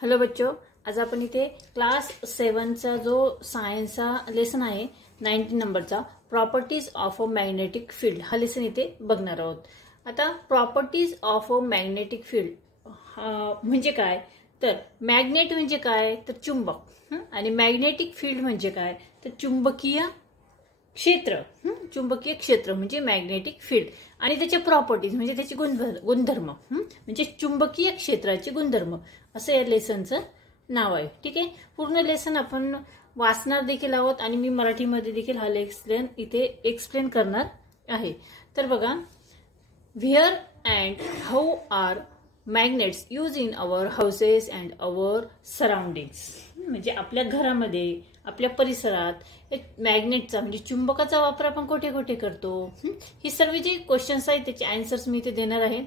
Hello बच्चों, आज आपण इथे क्लास 7 चा जो सायन्सचा लेसन आहे 19 नंबरचा properties of a magnetic field हा लेसन इथे बघणार आहोत। आता properties of a magnetic field म्हणजे काय, तर मॅग्नेट म्हणजे काय तर चुंबक, आणि मॅग्नेटिक फील्ड म्हणजे काय तर चुंबकीय क्षेत्र। चुंबकीय क्षेत्र म्हणजे मॅग्नेटिक फील्ड आणि त्याच्या प्रॉपर्टीज म्हणजे त्याचे गुणधर्म म्हणजे चुंबकीय क्षेत्राचे गुणधर्म असं या लेसनचं नाव आहे। ठीक आहे, पूर्ण लेसन आपण वाचणार देखील आहोत आणि मी मराठीमध्ये देखील हा लेसन इथे एक्सप्लेन करणार आहे। तर बघा, where and how are magnets use in our houses and our surroundings, म्हणजे आपल्या घरामध्ये आपल्या परिसरात मॅग्नेटचा म्हणजे चुंबकाचा वापर आपण कोठे कोठे करतो, ही सर्व जे क्वेश्चन्स आहेत त्याचे आन्सर्स मी इथे देणार आहे।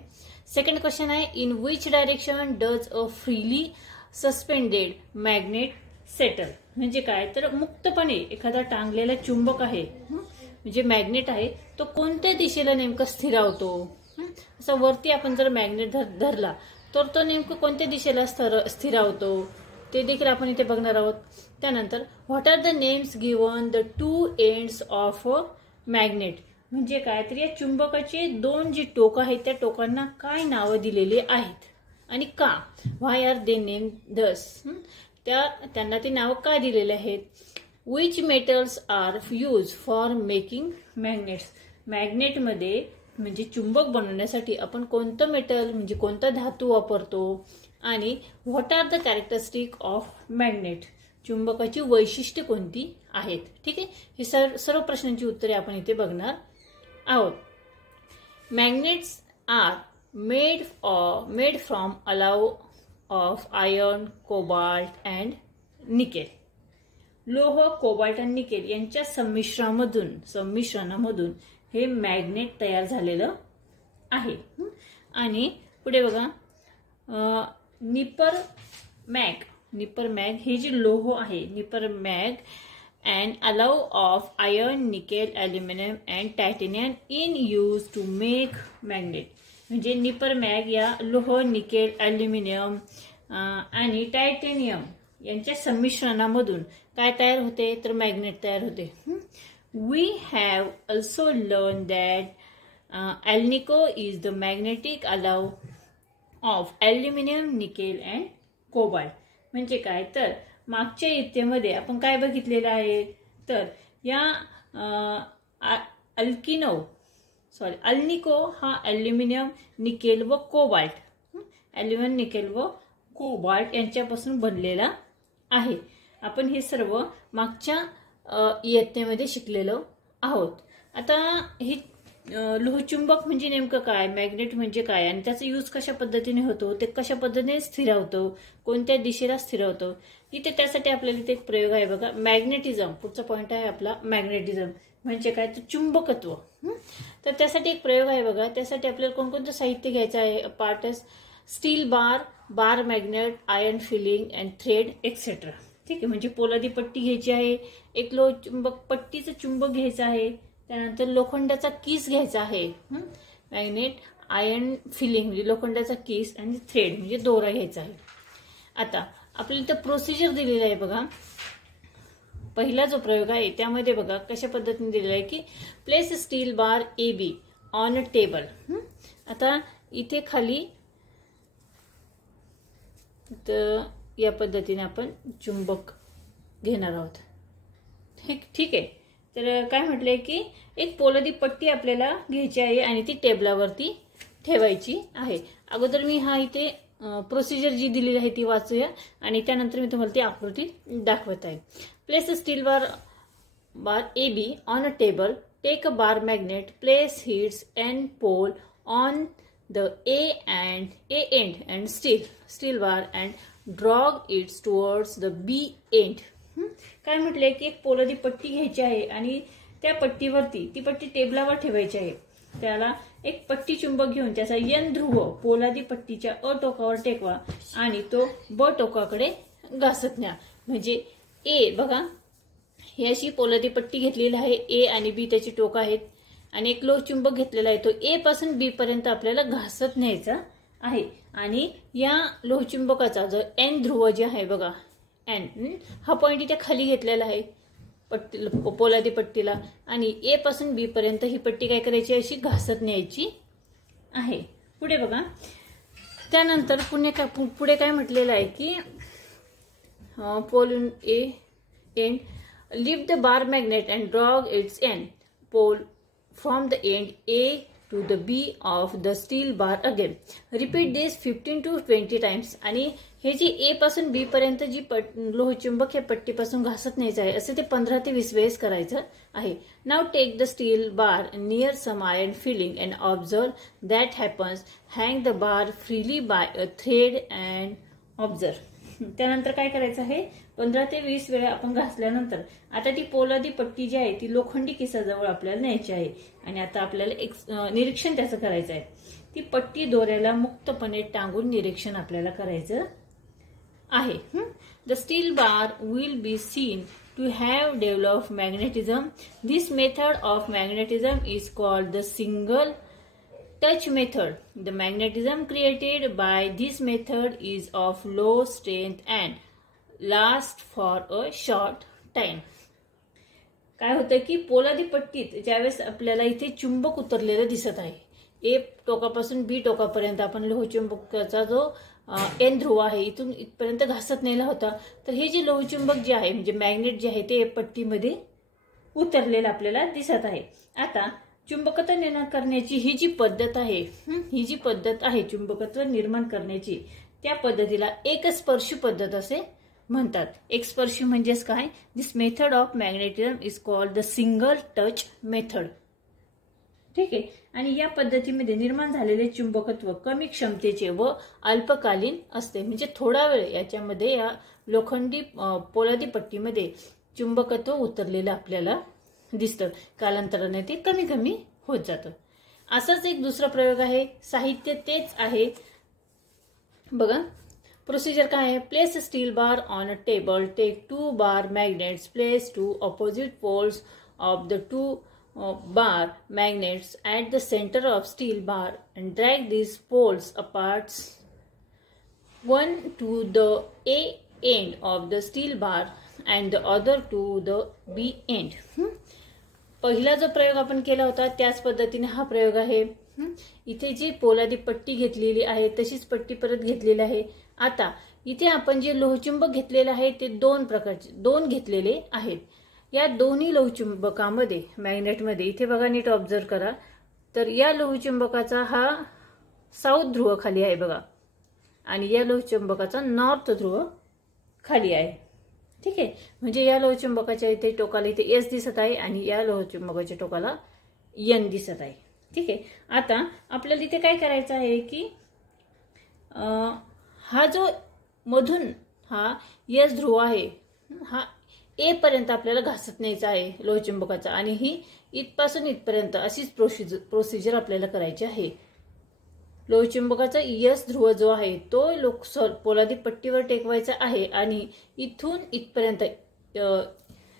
सेकंड क्वेश्चन आहे, in which direction does a freely suspended magnet settle, म्हणजे काय तर मुक्तपणे एखादा टांगलेला चुंबक आहे म्हणजे मॅग्नेट आहे तो कोणत्या दिशेला नेमका स्थिरावतो। असं वरती आपण जर मॅग्नेट धरला तर तो नेमकं कोणत्या दिशेला स्थिरावतो ते देखील आपण इथे बघणार आहोत। त्यानंतर what are the names given the two ends of a magnet, म्हणजे काय तर या चुंबकाचे दोन जी टोक आहेत त्या टोकांना काय नाव दिलेली आहेत आणि का, व्हाय आर दे नेम दस, त्यांना ते नाव का दिलेले आहेत। Which metals are use for making magnets, मॅग्नेटमध्ये म्हणजे चुंबक बनवण्यासाठी आपण कोणतं मेटल म्हणजे कोणता धातू वापरतो, आणि what are the characteristic of magnet, चुंबकाची वैशिष्ट्ये कोणती आहेत। ठीक आहे, ही सर्व प्रश्नांची उत्तरे आपण इथे बघणार आहोत। Magnets are made from alloy of iron, cobalt and nickel, लोह, कोबाल्ट आणि निकेल यांच्या संमिश्रणामधून हे मॅग्नेट तयार झालेलं आहे। आणि पुढे बघा, निपर मॅग हे जे लोह आहे निपर मॅग and allow of iron, nickel, aluminum and titanium in use to make magnet, म्हणजे निपर मॅग या लोह, निकेल, ॲल्युमिनियम आणि टायटॅनियम यांच्या संमिश्रणामधून काय तयार होते तर मॅग्नेट तयार होते। We have also learned that alnico is the magnetic alloy of aluminum, nickel and cobalt, म्हणजे काय तर मागच्या इयत्तेमध्ये आपण काय बघितलेलं आहे तर या अल्निको हा ॲल्युमिनियम, निकेल व कोबाल्ट यांच्यापासून बनलेला आहे। आपण हे सर्व मागच्या इयत्तेमध्ये शिकलेलो आहोत। आता ही लोहचुंबक म्हणजे नेमकं काय, मॅग्नेट म्हणजे काय आणि त्याचा यूज कशा पद्धतीने होतो, ते कशा पद्धतीने स्थिरावतो, कोणत्या दिशेला स्थिरावतो, इथे त्यासाठी आपल्याला इथे एक प्रयोग आहे बघा, मॅग्नेटिझम। पुढचा पॉइंट आहे आपला मॅग्नेटिझम म्हणजे काय तर चुंबकत्व। तर त्यासाठी एक प्रयोग आहे बघा, त्यासाठी आपल्याला कोणकोणतं साहित्य घ्यायचं आहे, parts steel bar magnet, iron filing and thread etcetera. ठीक आहे, म्हणजे पोलादी पट्टी घ्यायची आहे, एक लोहचुंबक पट्टीचं चुंबक घ्यायचं आहे, त्यानंतर लोखंडाचा कीस घ्यायचा आहे, मॅग्नेट, आयर्न फिलिंग म्हणजे लोखंडाचा कीस आणि थ्रेड म्हणजे दोरा घ्यायचा आहे। आता आपल्याला इथं प्रोसिजर दिलेला आहे बघा, पहिला जो प्रयोग आहे त्यामध्ये बघा कशा पद्धतीने दिलेला आहे की place steel bar AB on a table. आता इथे खाली तर या पद्धतीने आपण चुंबक घेणार आहोत। ठीक आहे, तर काय म्हटलंय की एक पोलादी पट्टी आपल्याला घ्यायची आहे आणि ती टेबलावरती ठेवायची आहे। अगोदर मी हा इथे प्रोसिजर जी दिलेली आहे ती वाचूया आणि त्यानंतर मी तुम्हाला ती आकृती दाखवत आहे। Place a steel bar AB on a table, take a bar magnet, place its end pole on the A end and steel bar and drag it towards the B end। काय म्हटलंय की एक पोलादी पट्टी घ्यायची आहे आणि त्या पट्टीवरती ती पट्टी टेबलावर ठेवायची आहे, त्याला एक पट्टी चुंबक घेऊन त्याचा N ध्रुव पोलादी पट्टीच्या अ टोकावर टेकवा आणि तो ब टोकाकडे घासत न्या, म्हणजे ए बघा ही अशी पोलादी पट्टी घेतलेली आहे, ए आणि बी त्याची टोक आहेत आणि एक लोहचुंबक घेतलेला आहे, तो ए पासून बी पर्यंत आपल्याला घासत न्यायचा आहे आणि या लोहचुंबकाचा जर N ध्रुव जे आहे बघा, N हा पॉइंट इथे खाली घेतलेला आहे पोलादी पट्टीला, आणि A पासून B पर्यंत ही पट्टी काय करायची, अशी घासत न्यायची आहे. पुढे बघा, त्यानंतर पुढे काय म्हटलेलं आहे की pole A end lift the bar magnet and drag its end pole from the end A to the B of the steel bar again. Repeat this 15 to 20 times. आणि हे जी A पासून B पर्यंत जी लोहचुंबक हे पट्टीपासून घासत न्यायचं आहे, असे ते 15 ते 20 वेळेस करायचं आहे. Now take the steel bar near some iron filling and observe that happens. Hang the bar freely by a thread and observe. त्यानंतर काय करायचं आहे, 15 ते 20 वेळा आपण घासल्यानंतर आता ती पोलादी पट्टी जी आहे ती लोखंडी किसाजवळ आपल्याला न्यायची आहे. आणि आता आपल्याला एक निरीक्षण त्याचं करायचं आहे. ती पट्टी दोऱ्याला मुक्तपणे टांगून निरीक्षण आपल्याला करायचं आहे. The steel bar will be seen to have develop magnetism. This method of magnetism is called the single touch method. The magnetism created by this method is of low strength and last for a short time. काय होतं की पोलादी पट्टीत ज्यावेळेस आपल्याला इथे चुंबक उतरलेलं दिसत आहे, A टोकापासून B टोकापर्यंत आपण लोहचुंबकाचा जो N ध्रुव आहे इथून इथपर्यंत घासत नेला होता, तर हे जे लोहचुंबक जे आहे म्हणजे मॅग्नेट जे आहे ते पट्टीमध्ये उतरलेलं आपल्याला दिसत आहे. आता चुंबकत्व निर्माण करण्याची ही जी पद्धत आहे चुंबकत्व निर्माण करण्याची, त्या पद्धतीला एकस्पर्शी पद्धत असे म्हणतात. एकस्पर्शी म्हणजेच काय, this method of magnetism is called the single touch method. ठीक आहे. आणि या पद्धतीमध्ये निर्माण झालेले चुंबकत्व कमी क्षमतेचे व अल्पकालीन असते. म्हणजे थोडा वेळ याच्यामध्ये या लोखंडी पोलादी पट्टीमध्ये चुंबकत्व उतरलेलं आपल्याला दिसतं, कालांतराने ते कमी कमी होत जातं. असाच एक दुसरा प्रयोग आहे, साहित्य तेच आहे बघा. प्रोसिजर काय आहे, place a steel bar on a table, take 2 bar magnets, place 2 opposite poles of the 2 bar magnets at the center of steel bar and drag these poles apart, one to the A end of the steel bar and the other to the B end. पहिला जो प्रयोग आपण केला होता त्याच पद्धतीने हा प्रयोग आहे. इथे जी पोलादी पट्टी घेतलेली आहे तशीच पट्टी परत घेतलेली आहे. आता इथे आपण जे लोहचुंबक घेतलेले आहे ते दोन घेतलेले आहेत. या दोन्ही लोहचुंबकामध्ये मॅग्नेटमध्ये इथे बघा, नीट ऑब्झर्व करा, तर या लोहचुंबकाचा हा साऊथ ध्रुव खाली आहे बघा, आणि या लोहचुंबकाचा नॉर्थ ध्रुव खाली आहे. ठीक आहे. म्हणजे या लोहचुंबकाच्या इथे टोकाला इथे S दिसत आहे आणि या लोहचुंबकाच्या टोकाला N दिसत आहे. ठीक आहे. आता आपल्याला इथे काय करायचं आहे की हा जो मधून हा S ध्रुव आहे हा A पर्यंत आपल्याला घासत न्यायचा आहे लोहचुंबकाचा, आणि ही इथपासून इथपर्यंत अशीच प्रोसिजर आपल्याला करायची आहे. लोहचुंबकाचा S ध्रुव जो आहे तो पोलादी पट्टीवर टेकवायचा आहे आणि इथून इथपर्यंत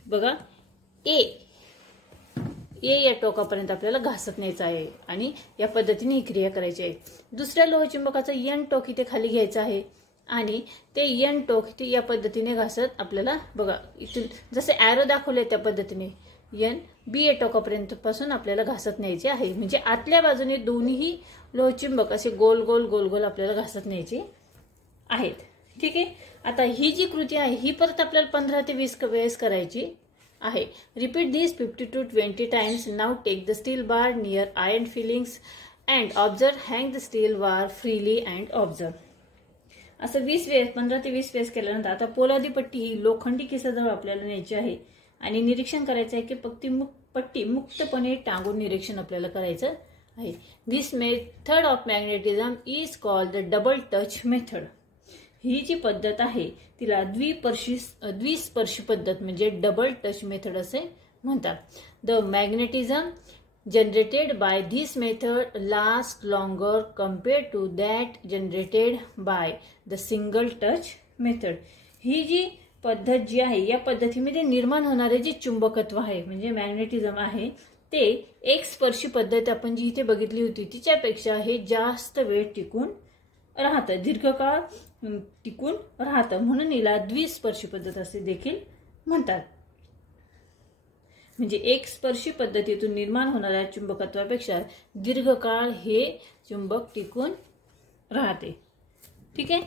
बघा A या टोकापर्यंत आपल्याला घासत न्यायचा आहे आणि या पद्धतीने ही क्रिया करायची आहे. दुसऱ्या लोहचुंबकाचा N टोक इथे खाली घ्यायचा आहे आणि ते N टोक इथे या पद्धतीने घासत आपल्याला बघा इथून जसे ॲरो दाखवले त्या पद्धतीने N B या टोकापर्यंत पासून आपल्याला घासत न्यायचे आहे. म्हणजे आतल्या बाजूने दोन्ही लोहचुंबक असे गोल गोल गोल गोल आपल्याला घासत न्यायचे आहेत. ठीक आहे. आता ही जी कृती आहे ही परत आपल्याला 15 ते 20 वेळेस करायची आहे. Repeat this 50 to 20 times. Now take the steel bar near iron filings and observe, hang the steel bar freely and observe. असं 20 वेळेस 15 ते 20 वेळेस केल्यानंतर आता पोलादी पट्टी ही लोखंडी किसाजवळ आपल्याला न्यायची आहे आणि निरीक्षण करायचं आहे की पट्टी मुक्तपणे टांगून निरीक्षण आपल्याला करायचं आहे. This method of magnetism is called the double touch method. ही जी पद्धत आहे तिला द्विस्पर्शी पद्धत म्हणजे डबल टच मेथड असे म्हणतात. The magnetism generated by this method lasts longer compared to that generated by the single touch method. ही जी पद्धत जी आहे या पद्धतीमध्ये निर्माण होणारे जे चुंबकत्व आहे म्हणजे मॅग्नेटिझम आहे ते एक स्पर्शी पद्धत आपण जी इथे बघितली होती तिच्यापेक्षा हे जास्त वेळ टिकून राहतं, दीर्घकाळ टिकून राहतं, म्हणून हिला द्विस्पर्शी पद्धत असे देखील म्हणतात. म्हणजे एक स्पर्शी पद्धतीतून निर्माण होणाऱ्या चुंबकत्वापेक्षा दीर्घकाळ हे चुंबक टिकून राहते. ठीक आहे,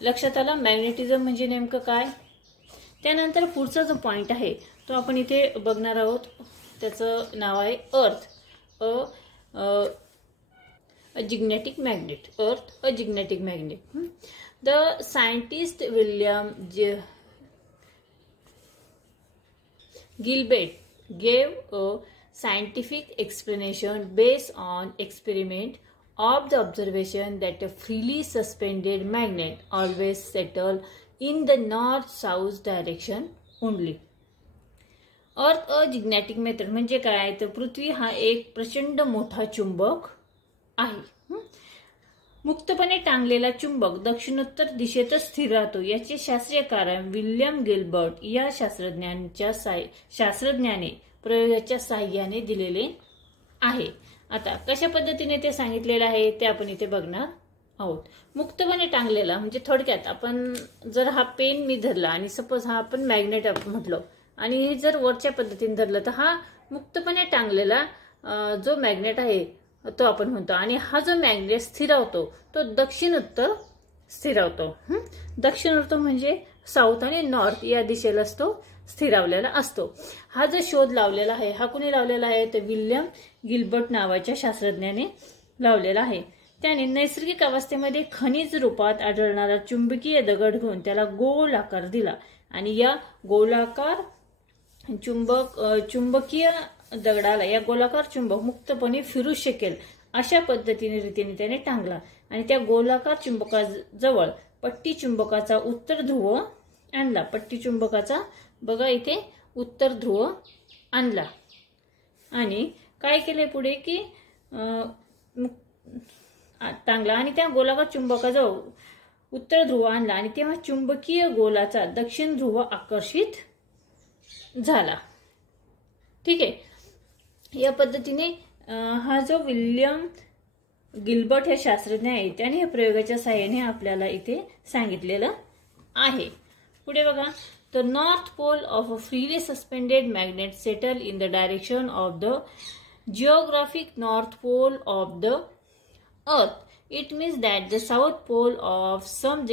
लक्षात आलं. मॅग्नेटिझम म्हणजे नेमकं काय. त्यानंतर पुढचा जो पॉइंट आहे तो आपण इथे बघणार आहोत. त्याचं नाव आहे अर्थ a magnetic magnet. Earth a magnetic magnet. The scientist William Gilbert gave a scientific explanation based on experiment of the observation that a freely suspended magnet always settle in the north-south direction only. अर्थ अजिग्नेटिक method म्हणजे काय, तर पृथ्वी हा एक प्रचंड मोठा चुंबक आहे. मुक्तपणे टांगलेला चुंबक दक्षिणोत्तर दिशेतच स्थिर राहतो. याचे शास्त्रीय कारण विल्यम गिल्बर्ट या शास्त्रज्ञाने प्रयोगाच्या साहाय्याने दिलेले आहे. आता कशा पद्धतीने ते सांगितलेलं आहे ते आपण इथे बघणार आहोत. मुक्तपणे टांगलेला म्हणजे थोडक्यात आपण जर हा पेन मी धरला आणि सपोज हा आपण मॅग्नेट म्हटलं आणि हे जर वरच्या पद्धतीने धरलं तर हा मुक्तपणे टांगलेला जो मॅग्नेट आहे तो आपण म्हणतो. आणि हा जो मॅग्नेट स्थिरावतो तो दक्षिण उत्तर स्थिरावतो. दक्षिण उत्तर म्हणजे साऊथ आणि नॉर्थ या दिशेलाच तो स्थिरावलेला असतो. हा जो शोध लावलेला आहे हा कुणी लावलेला आहे, तर विल्यम गिल्बर्ट नावाच्या शास्त्रज्ञाने लावलेला आहे. त्याने नैसर्गिक अवस्थेमध्ये खनिज रूपात आढळणारा चुंबकीय दगड घेऊन त्याला गोल आकार दिला आणि या गोलाकार चुंबकीय दगडाला या गोलाकार चुंबक मुक्तपणे फिरू शकेल अशा रीतीने त्याने टांगला आणि त्या गोलाकार चुंबकाजवळ पट्टी चुंबकाचा उत्तर ध्रुव आणला. पट्टी चुंबकाचा बघा इथे उत्तर ध्रुव आणला आणि काय केले पुढे की टांगला आणि त्या गोलाकार चुंबकाजवळ उत्तर ध्रुव आणला आणि तेव्हा चुंबकीय गोलाचा दक्षिण ध्रुव आकर्षित झाला. ठीक आहे, या पद्धतीने हा जो विल्यम गिल्बर्ट हे शास्त्रज्ञ आहे त्याने या प्रयोगाच्या सहाय्याने आपल्याला इथे सांगितलेलं आहे. पुढे बघा, the north pole of a freely suspended magnet settle in the direction of the geographic north pole of the earth. It means that the south pole of some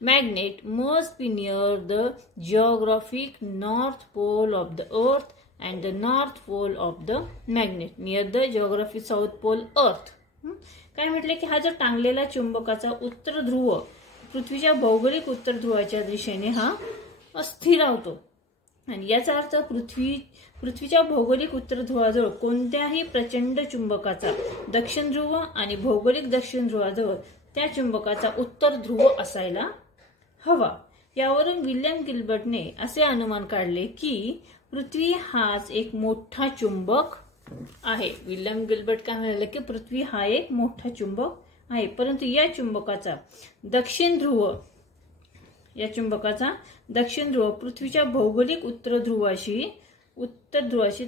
magnet must be near the geographic north pole of the earth and the north pole of the magnet near the geographic south pole earth. काय म्हटले की हा जो टांगलेला चुंबकाचा उत्तर ध्रुव पृथ्वीच्या भौगोलिक उत्तर ध्रुवाच्या दिशेने हा स्थिरावतो आणि याचा अर्थ पृथ्वीच्या भौगोलिक उत्तर ध्रुवाजवळ कोणत्याही प्रचंड चुंबकाचा दक्षिण ध्रुव आणि भौगोलिक दक्षिण ध्रुवाजवळ त्या चुंबकाचा उत्तर ध्रुव असायला हवा. यावरून विल्यम गिल्बर्टने असे अनुमान काढले की पृथ्वी हाच एक मोठा चुंबक आहे. विल्यम गिल्बर्ट काय म्हणाले की पृथ्वी हा एक मोठा चुंबक आहे, परंतु या चुंबकाचा दक्षिण ध्रुव पृथ्वीच्या भौगोलिक उत्तर ध्रुवाशी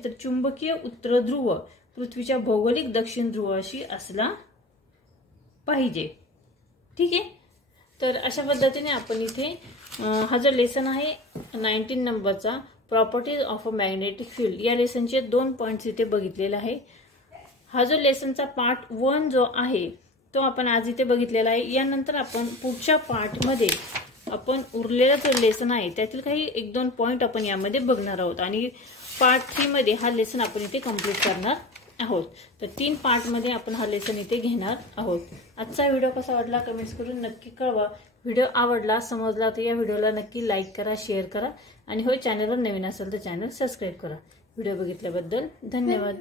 तर चुंबकीय उत्तर ध्रुव पृथ्वीच्या भौगोलिक दक्षिण ध्रुवाशी असला पाहिजे. ठीक आहे, तर अशा पद्धतीने आपण इथे हा जो लेसन आहे 19 नंबरचा properties of a magnetic field या लेसनचे 2 पॉइंट्स इथे बघितलेले आहे. हा जो लेसनचा पार्ट 1 जो आहे तो आपण आज इथे बघितलेला आहे. यानंतर आपण पुढच्या पार्टमध्ये आपण उरलेला जो लेसन आहे त्यातील काही 1-2 पॉइंट आपण यामध्ये बघणार आहोत आणि पार्ट 3 मध्ये हा लेसन आपण इथे कंप्लीट करणार आहोत. तर 3 पार्ट मध्ये आपण हा लेसन इथे घेणार आहोत. आजचा व्हिडिओ कसा वाटला कमेंट्स करून नक्की कळवा. व्हिडिओ आवडला समजला तर या व्हिडिओला नक्की लाईक करा, शेअर करा आणि हो चॅनलवर नवीन असेल तर चॅनल सबस्क्राईब करा. व्हिडिओ बघितल्याबद्दल धन्यवाद.